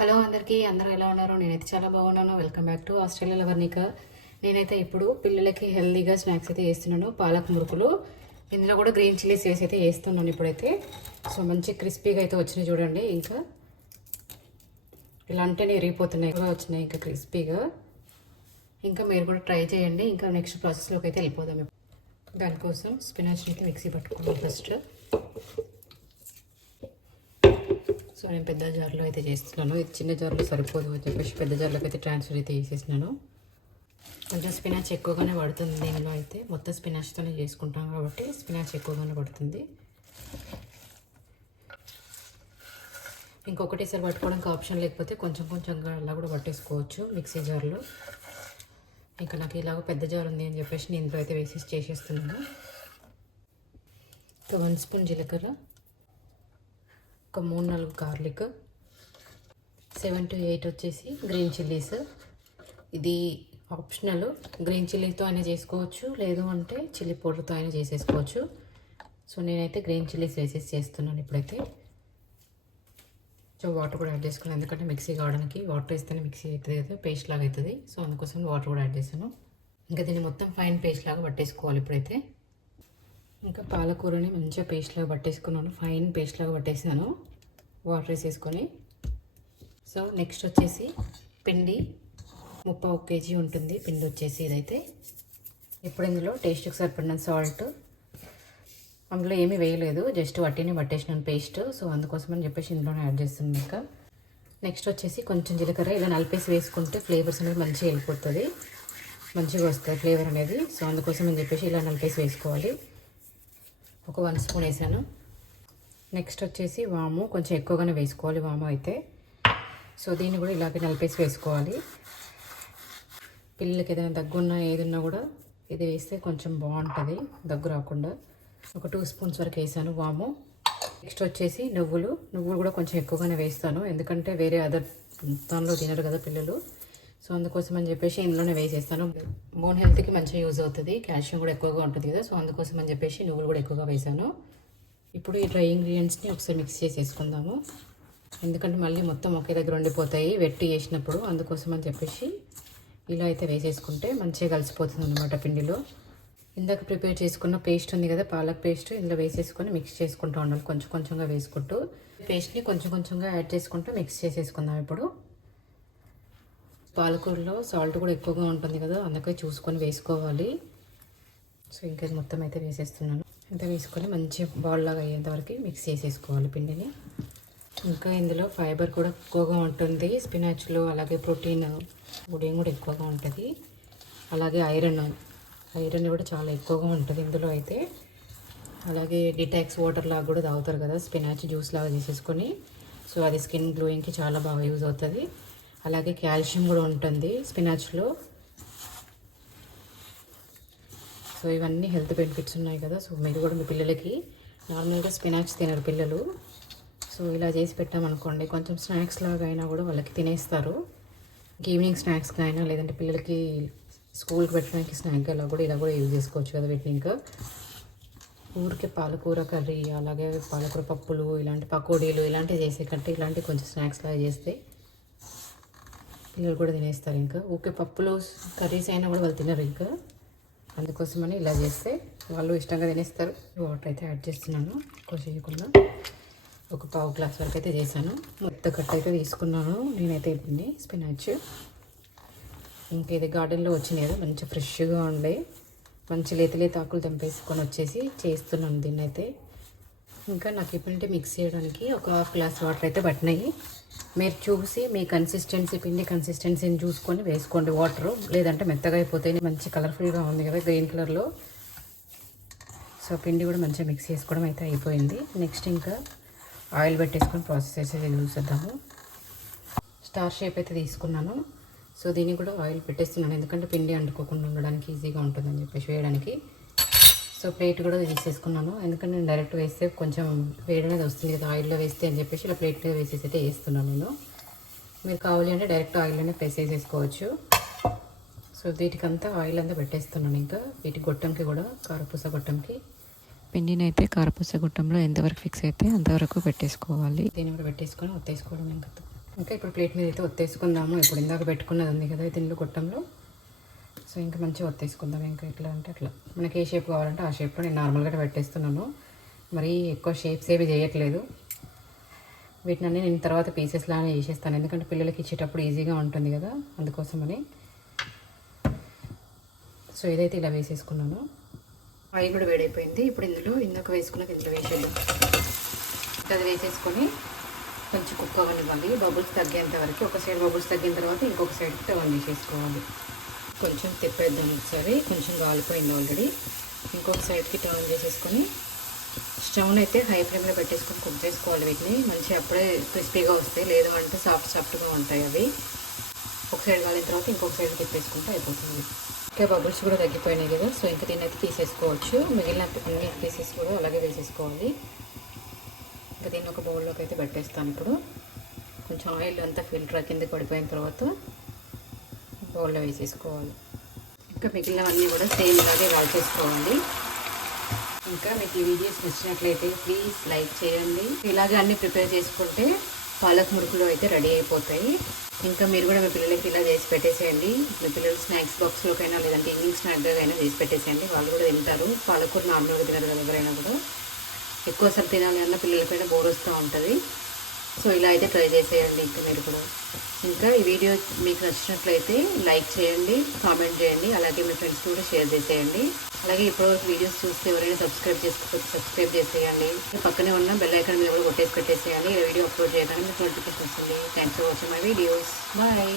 Hello అందరూ ఎలా ఉన్నారు? నేనైతే చాలా బాగున్నాను. Welcome back to Australia Varnika. నేనైతే ఇప్పుడు పిల్లలకి హెల్తీగా స్నాక్స్ అయితే చేస్తున్నాను. పాలక్ మురుకులు, ఇందులో కూడా గ్రీన్ చిల్లీస్ వేసి అయితే చేస్తున్నాను ఇప్పుడైతే. సో మంచి క్రిస్పీగా అయితే వచ్చినాయి చూడండి. ఇంకా ఇలా అంటేనే ఎరిగిపోతున్నాయి, కూడా వచ్చినాయి ఇంకా క్రిస్పీగా. ఇంకా మీరు కూడా ట్రై చేయండి. ఇంకా నెక్స్ట్ ప్రాసెస్లోకి అయితే వెళ్ళిపోదాం. దానికోసం స్పినాచ్ అయితే మిక్సీ పట్టుకున్నాం ఫస్ట్. సో నేను పెద్ద జార్లో అయితే చేస్తున్నాను. ఇది చిన్న జార్లో సరిపోదు అని చెప్పేసి పెద్ద జార్లోకి అయితే ట్రాన్స్ఫర్ అయితే చేసేసినాను. కొంచెం స్పినాచ్ ఎక్కువగానే పడుతుంది దీనిలో అయితే. మొత్తం స్పినాచ్తోనే చేసుకుంటాం కాబట్టి స్పినాచ్ ఎక్కువగానే పడుతుంది. ఇంకొకటేసారి పట్టుకోవడానికి ఆప్షన్ లేకపోతే కొంచెం కొంచెంగా అలా కూడా పట్టేసుకోవచ్చు మిక్సీ జార్లో. ఇంకా నాకు ఇలాగ పెద్ద జార్ ఉంది అని చెప్పేసి నేను ఇందులో అయితే వేసేసి చేసేస్తున్నాను. ఇంకా 1 స్పూన్ జీలకర్ర, ఒక 3-4 గార్లిక్, 7 to 8 వచ్చేసి గ్రీన్ చిల్లీస్. ఇది ఆప్షనల్. గ్రీన్ చిల్లీతో అయినా చేసుకోవచ్చు, లేదు అంటే చిల్లీ పౌడర్తో అయినా చేసేసుకోవచ్చు. సో నేనైతే గ్రీన్ చిల్లీస్ వేసేసి చేస్తున్నాను ఇప్పుడైతే. సో వాటర్ కూడా యాడ్ చేసుకున్నాను, ఎందుకంటే మిక్సీ కావడానికి వాటర్ వేస్తేనే మిక్సీ అవుతుంది కదా, పేస్ట్ లాగా అవుతుంది. సో అందుకోసం వాటర్ కూడా యాడ్ చేశాను. ఇంకా దీన్ని మొత్తం ఫైన్ పేస్ట్ లాగా పట్టేసుకోవాలి ఇప్పుడైతే. ఇంకా పాలకూరని మంచిగా పేస్ట్ లాగా పట్టేసుకున్నాను, ఫైన్ పేస్ట్ లాగా పట్టేసాను వాటర్ వేసేసుకొని. సో నెక్స్ట్ వచ్చేసి పిండి 31 kg ఉంటుంది పిండి వచ్చేసి ఇదైతే. ఇప్పుడు ఇందులో టేస్ట్కి సరిపడిన సాల్ట్, అందులో ఏమీ వేయలేదు, జస్ట్ వట్టిని పట్టేసినాను పేస్ట్. సో అందుకోసం అని చెప్పేసి ఇందులోనే యాడ్ చేస్తున్నాను. ఇంకా నెక్స్ట్ వచ్చేసి కొంచెం జీలకర్ర ఇలా నలిపేసి వేసుకుంటే ఫ్లేవర్స్ అనేది మంచిగా వెళ్ళిపోతుంది, మంచిగా వస్తుంది ఫ్లేవర్ అనేది. సో అందుకోసం అని చెప్పేసి ఇలా నలిపేసి వేసుకోవాలి. ఒక 1 స్పూన్ వేసాను. నెక్స్ట్ వచ్చేసి వాము, కొంచెం ఎక్కువగానే వేసుకోవాలి వాము అయితే. సో దీన్ని కూడా ఇలాగే నలిపేసి వేసుకోవాలి. పిల్లలకి ఏదైనా దగ్గున్నా ఏదున్నా కూడా ఇది వేస్తే కొంచెం బాగుంటుంది, దగ్గు రాకుండా. ఒక 2 స్పూన్స్ వరకు వేసాను వాము. నెక్స్ట్ వచ్చేసి నువ్వులు కూడా కొంచెం ఎక్కువగానే వేస్తాను, ఎందుకంటే వేరే అదర్ దానిలో తినరు కదా పిల్లలు. సో అందుకోసం అని చెప్పేసి ఇందులోనే వేసేస్తాను. బోన్ హెల్త్కి మంచిగా యూజ్ అవుతుంది, కాల్షియం కూడా ఎక్కువగా ఉంటుంది కదా. సో అందుకోసం అని చెప్పేసి నువ్వులు కూడా ఎక్కువగా వేసాను. ఇప్పుడు ఈ డ్రై ఇంగ్రీడియంట్స్ని ఒకసారి మిక్స్ చేసేసుకుందాము, ఎందుకంటే మళ్ళీ మొత్తం ఒకే దగ్గర ఉండిపోతాయి వెట్టి వేసినప్పుడు. అందుకోసం అని చెప్పేసి ఇలా అయితే వేసేసుకుంటే మంచిగా కలిసిపోతుంది అన్నమాట పిండిలో. ఇందాక ప్రిపేర్ చేసుకున్న పేస్ట్ ఉంది కదా, పాలక్ పేస్ట్, ఇందులో వేసేసుకొని మిక్స్ చేసుకుంటూ ఉండాలి, కొంచెం కొంచెంగా వేసుకుంటూ. పేస్ట్ని కొంచెం కొంచెంగా యాడ్ చేసుకుంటూ మిక్స్ చేసేసుకుందాం. ఇప్పుడు పాలకూరలో సాల్ట్ కూడా ఎక్కువగా ఉంటుంది కదా, అందుకే చూసుకొని వేసుకోవాలి. సో ఇంకా మొత్తం అయితే వేసేస్తున్నాను. ఇంత వేసుకొని మంచి బాల్ లాగా అయ్యేంతవరకు మిక్స్ చేసేసుకోవాలి పిండిని. ఇంకా ఇందులో ఫైబర్ కూడా ఎక్కువగా ఉంటుంది స్పినాచ్లో, అలాగే ప్రోటీన్ కూడా ఎక్కువగా ఉంటుంది, అలాగే ఐరన్ కూడా చాలా ఎక్కువగా ఉంటుంది ఇందులో అయితే. అలాగే డిటాక్స్ వాటర్ లాగా కూడా తాగుతారు కదా స్పినాచ్ జ్యూస్ లాగా చేసేసుకొని. సో అది స్కిన్ గ్లోయింగ్కి చాలా బాగా యూజ్ అవుతుంది. అలాగే కాల్షియం కూడా ఉంటుంది స్పినాచ్లో. సో ఇవన్నీ హెల్త్ బెనిఫిట్స్ ఉన్నాయి కదా. సో మీరు కూడా మీ పిల్లలకి, నార్మల్గా స్పినాచ్ తినరు పిల్లలు, సో ఇలా చేసి పెట్టామనుకోండి కొంచెం స్నాక్స్ లాగా అయినా కూడా వాళ్ళకి తినేస్తారు. ఈవినింగ్ స్నాక్స్గా అయినా, లేదంటే పిల్లలకి స్కూల్కి పెట్టడానికి స్నాక్ ఇలా కూడా యూజ్ చేసుకోవచ్చు కదా వీటిని. ఇంకా ఊరికే పాలకూర కర్రీ, అలాగే పాలకూర పప్పులు, ఇలాంటి పకోడీలు ఇలాంటివి చేసే కంటే ఇలాంటివి కొంచెం స్నాక్స్ లాగా చేస్తే పిల్లలు కూడా తినేస్తారు. ఇంకా ఊరికే పప్పులు కర్రీస్ అయినా కూడా వాళ్ళు తినరు ఇంకా, అందుకోసమని ఇలా చేస్తే వాళ్ళు ఇష్టంగా తినేస్తారు. వాటర్ అయితే యాడ్ చేస్తున్నాను ఎక్కువ చేయకుండా. ఒక 1/4 గ్లాస్ వరకు అయితే చేశాను. మొత్తం కట్ అయితే తీసుకున్నాను నేనైతే ఇప్పుడు స్పినాచ్. ఇంకా ఇది గార్డెన్లో వచ్చినాయి కదా, మంచి ఫ్రెష్గా ఉండే మంచి లేత ఆకులు తెంపేసుకొని వచ్చేసి చేస్తున్నాను దీన్ని అయితే. ఇంకా నాకు ఇప్పుడంటే మిక్స్ చేయడానికి ఒక 1/2 గ్లాస్ వాటర్ అయితే పట్టినాయి. మీరు చూసి మీ పిండి కన్సిస్టెన్సీని చూసుకొని వేసుకోండి వాటరు, లేదంటే మెత్తగా అయిపోతాయి. మంచి కలర్ఫుల్గా ఉంది కదా గ్రీన్ కలర్లో. సో పిండి కూడా మంచిగా మిక్స్ చేసుకోవడం అయితే అయిపోయింది. నెక్స్ట్ ఇంకా ఆయిల్ పెట్టేసుకొని ప్రాసెస్ చేసేది చూసేద్దాము. స్టార్ షేప్ అయితే తీసుకున్నాను. సో దీన్ని కూడా ఆయిల్ పెట్టేస్తున్నాను, ఎందుకంటే పిండి అంటుకోకుండా ఉండడానికి ఈజీగా ఉంటుందని చెప్పేసి వేయడానికి. సో ప్లేట్ కూడా తీసేసుకున్నాను, ఎందుకంటే నేను డైరెక్ట్ వేస్తే కొంచెం వేడి అనేది వస్తుంది కదా ఆయిల్లో వేస్తే అని చెప్పేసి ఇలా ప్లేట్లో వేసేసి అయితే వేస్తున్నాను నేను. మీరు కావాలి అంటే డైరెక్ట్ ఆయిల్లోనే ప్రెస్ చేసేసుకోవచ్చు. సో వీటికంతా ఆయిల్ అంతా పెట్టేస్తున్నాను. ఇంకా వీటి గొట్టంకి కూడా, కారపూస గొట్టంకి పిండిని అయితే కారపూస గొట్టంలో ఎంతవరకు ఫిక్స్ అయితే అంతవరకు పెట్టేసుకోవాలి. దీన్ని కూడా పెట్టేసుకొని ఒత్తేసుకోవడం. ఇంకా ఇంకా ఇప్పుడు ప్లేట్ మీద అయితే ఒత్తేసుకుందాము. ఇప్పుడు ఇందాక పెట్టుకున్నది ఉంది కదా దీనిలో గొట్టంలో, సో ఇంకా మంచిగా ఒత్తేసుకుందాం. ఇంకా ఎట్లా అంటే అట్లా మనకి ఏ షేప్ కావాలంటే ఆ షేప్లో నేను నార్మల్గా పెట్టేస్తున్నాను. మరీ ఎక్కువ షేప్స్ ఏవి చేయట్లేదు. వీటిని నేను తర్వాత పీసెస్ లానే చేసేస్తాను, ఎందుకంటే పిల్లలకి ఇచ్చేటప్పుడు ఈజీగా ఉంటుంది కదా, అందుకోసమని. సో ఇదైతే ఇలా వేసేసుకున్నాను. ఆయిల్ కూడా వేడైపోయింది. ఇప్పుడు ఇందులో వేసుకున్నది ఇందులో వేసేద్దాం. అది వేసేసుకొని కొంచెం కుక్ అవ్వనివ్వాలి, బబుల్స్ తగ్గేంత వరకు. ఒక సైడ్ బబుల్స్ తగ్గిన తర్వాత ఇంకొక సైడ్కి టర్న్ చేసేసుకోవాలి. కొంచెం తిప్పేద్దాం ఒకసారి, కొంచెం కాలిపోయింది ఆల్రెడీ. ఇంకొక సైడ్కి టర్న్ చేసేసుకొని స్టవ్ని అయితే హై ఫ్లేమ్లో పెట్టేసుకొని కుక్ చేసుకోవాలి. వీటిని మంచిగా అప్పుడే క్రిస్పీగా వస్తాయి, లేదు అంటే సాఫ్ట్గా ఉంటాయి అవి. ఒక సైడ్ కాలిన తర్వాత ఇంకొక సైడ్ తిప్పేసుకుంటే అయిపోతుంది. ఇంకా బబుల్స్ కూడా తగ్గిపోయినాయి కదా, సో ఇంకా దీన్ని అయితే తీసేసుకోవచ్చు. మిగిలిన అన్ని పీసెస్ కూడా అలాగే వేసేసుకోవాలి. ఇంకా దీన్ని ఒక బౌల్లోకి అయితే పెట్టేస్తాను. ఇప్పుడు కొంచెం ఆయిల్ అంతా ఫిల్టర్ కిందకి పడిపోయిన తర్వాత బౌల్లో వేసేసుకోవాలి. ఇంకా మిగిలినవన్నీ కూడా సేమ్ ఇలాగే రాల్ చేసుకోవాలి. ఇంకా మీకు ఈ వీడియోస్ నచ్చినట్లయితే ప్లీజ్ లైక్ చేయండి. ఇలాగే అన్నీ ప్రిపేర్ చేసుకుంటే పాలక్ మురుకులు అయితే రెడీ అయిపోతాయి. ఇంకా మీరు కూడా మీ పిల్లలకి ఇలా చేసి పెట్టేసేయండి. మీ పిల్లలు స్నాక్స్ బాక్స్లోకైనా లేదంటే ఈవినింగ్ స్నాక్గా అయినా చేసి పెట్టేసేయండి, వాళ్ళు కూడా తింటారు. పాలకూర నార్మల్గా తినరు కదా ఎవరైనా కూడా, ఎక్కువసారి తినాలి అన్న పిల్లలకైనా బోర్ వస్తూ ఉంటుంది. సో ఇలా అయితే ట్రై చేసేయండి ఇంకా మీరు కూడా. ఇంకా ఈ వీడియో మీకు నచ్చినట్లయితే లైక్ చేయండి, కామెంట్ చేయండి, అలాగే మీ ఫ్రెండ్స్ కూడా షేర్ చేసేయండి. అలాగే ఇప్పుడు వీడియోస్ చూస్తే ఎవరైనా సబ్స్క్రైబ్ చేసేయండి. పక్కనే ఉన్న బెల్ ఐకాన్ మీద కూడా కొట్టేసి పెట్టేసేయండి. ఈ వీడియో అప్లోడ్ చేయడానికి మీకు నోటిఫికేషన్ వస్తుంది. Thanks for watching my videos. Bye.